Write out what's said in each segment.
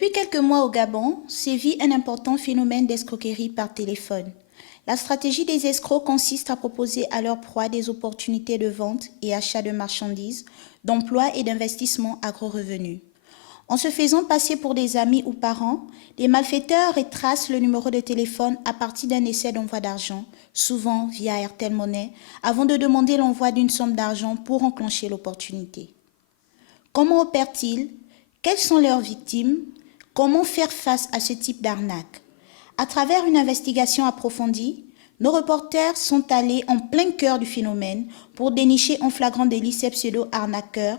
Depuis quelques mois au Gabon, sévit un important phénomène d'escroquerie par téléphone. La stratégie des escrocs consiste à proposer à leurs proies des opportunités de vente et achat de marchandises, d'emploi et d'investissement à gros revenus. En se faisant passer pour des amis ou parents, les malfaiteurs retracent le numéro de téléphone à partir d'un essai d'envoi d'argent, souvent via Airtel Money, avant de demander l'envoi d'une somme d'argent pour enclencher l'opportunité. Comment opèrent-ils? Quelles sont leurs victimes? Comment faire face à ce type d'arnaque? À travers une investigation approfondie, nos reporters sont allés en plein cœur du phénomène pour dénicher en flagrant délit ces pseudo-arnaqueurs.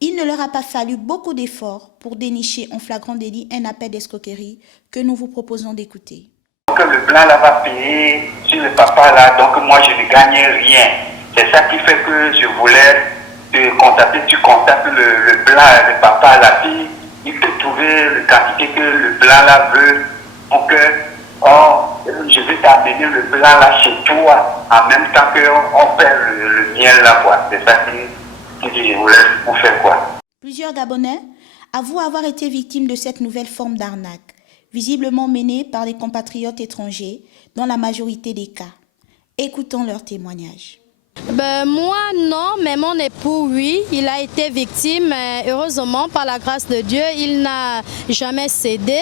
Il ne leur a pas fallu beaucoup d'efforts pour dénicher en flagrant délit un appel d'escroquerie que nous vous proposons d'écouter. Donc le blanc là va payer sur le papa là, donc moi je ne gagne rien. C'est ça qui fait que je voulais te contacter. Tu contactes le blanc, le papa là, puis il peut trouver le quantité que le blanc là veut. Donc je vais t'amener le blanc là chez toi en même temps qu'on fait le miel là quoi. C'est ça que je voulais vous faire quoi. Plusieurs Gabonais avouent avoir été victimes de cette nouvelle forme d'arnaque, visiblement menée par des compatriotes étrangers dans la majorité des cas. Écoutons leurs témoignages. Moi non, mais mon époux oui, il a été victime. Heureusement, par la grâce de Dieu, il n'a jamais cédé,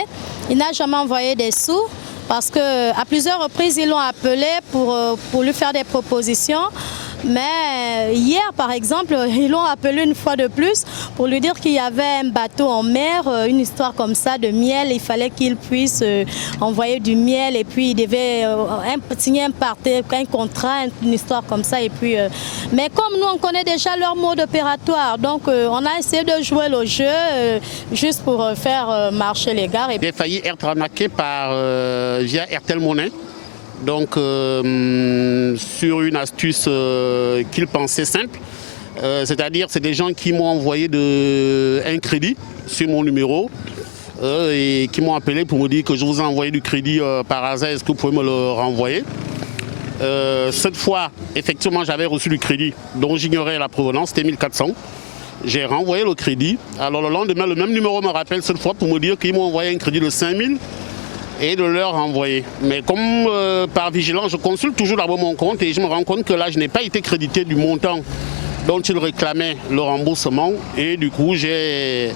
il n'a jamais envoyé des sous parce qu'à plusieurs reprises ils l'ont appelé pour lui faire des propositions. Mais hier, par exemple, ils l'ont appelé une fois de plus pour lui dire qu'il y avait un bateau en mer, une histoire comme ça de miel. Il fallait qu'il puisse envoyer du miel et puis il devait signer un contrat, une histoire comme ça. Et puis, mais comme nous, on connaît déjà leur mode opératoire, donc on a essayé de jouer le jeu juste pour faire marcher les gars. J'ai failli être arnaqué via Airtel Money. Donc sur une astuce qu'ils pensaient simple, c'est-à-dire c'est des gens qui m'ont envoyé un crédit sur mon numéro et qui m'ont appelé pour me dire que je vous ai envoyé du crédit par hasard, est-ce que vous pouvez me le renvoyer? Cette fois, effectivement, j'avais reçu du crédit dont j'ignorais la provenance, c'était 1400. J'ai renvoyé le crédit. Alors le lendemain, le même numéro me rappelle cette fois pour me dire qu'ils m'ont envoyé un crédit de 5000. Et de leur renvoyer. Mais comme par vigilance, je consulte toujours d'abord mon compte et je me rends compte que là, je n'ai pas été crédité du montant dont ils réclamaient le remboursement et du coup, j'ai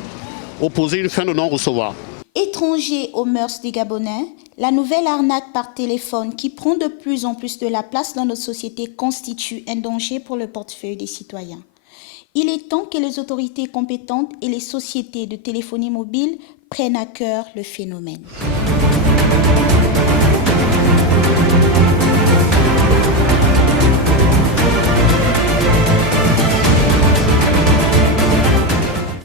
opposé une fin de non-recevoir. Étranger aux mœurs des Gabonais, la nouvelle arnaque par téléphone qui prend de plus en plus de la place dans notre société constitue un danger pour le portefeuille des citoyens. Il est temps que les autorités compétentes et les sociétés de téléphonie mobile prennent à cœur le phénomène.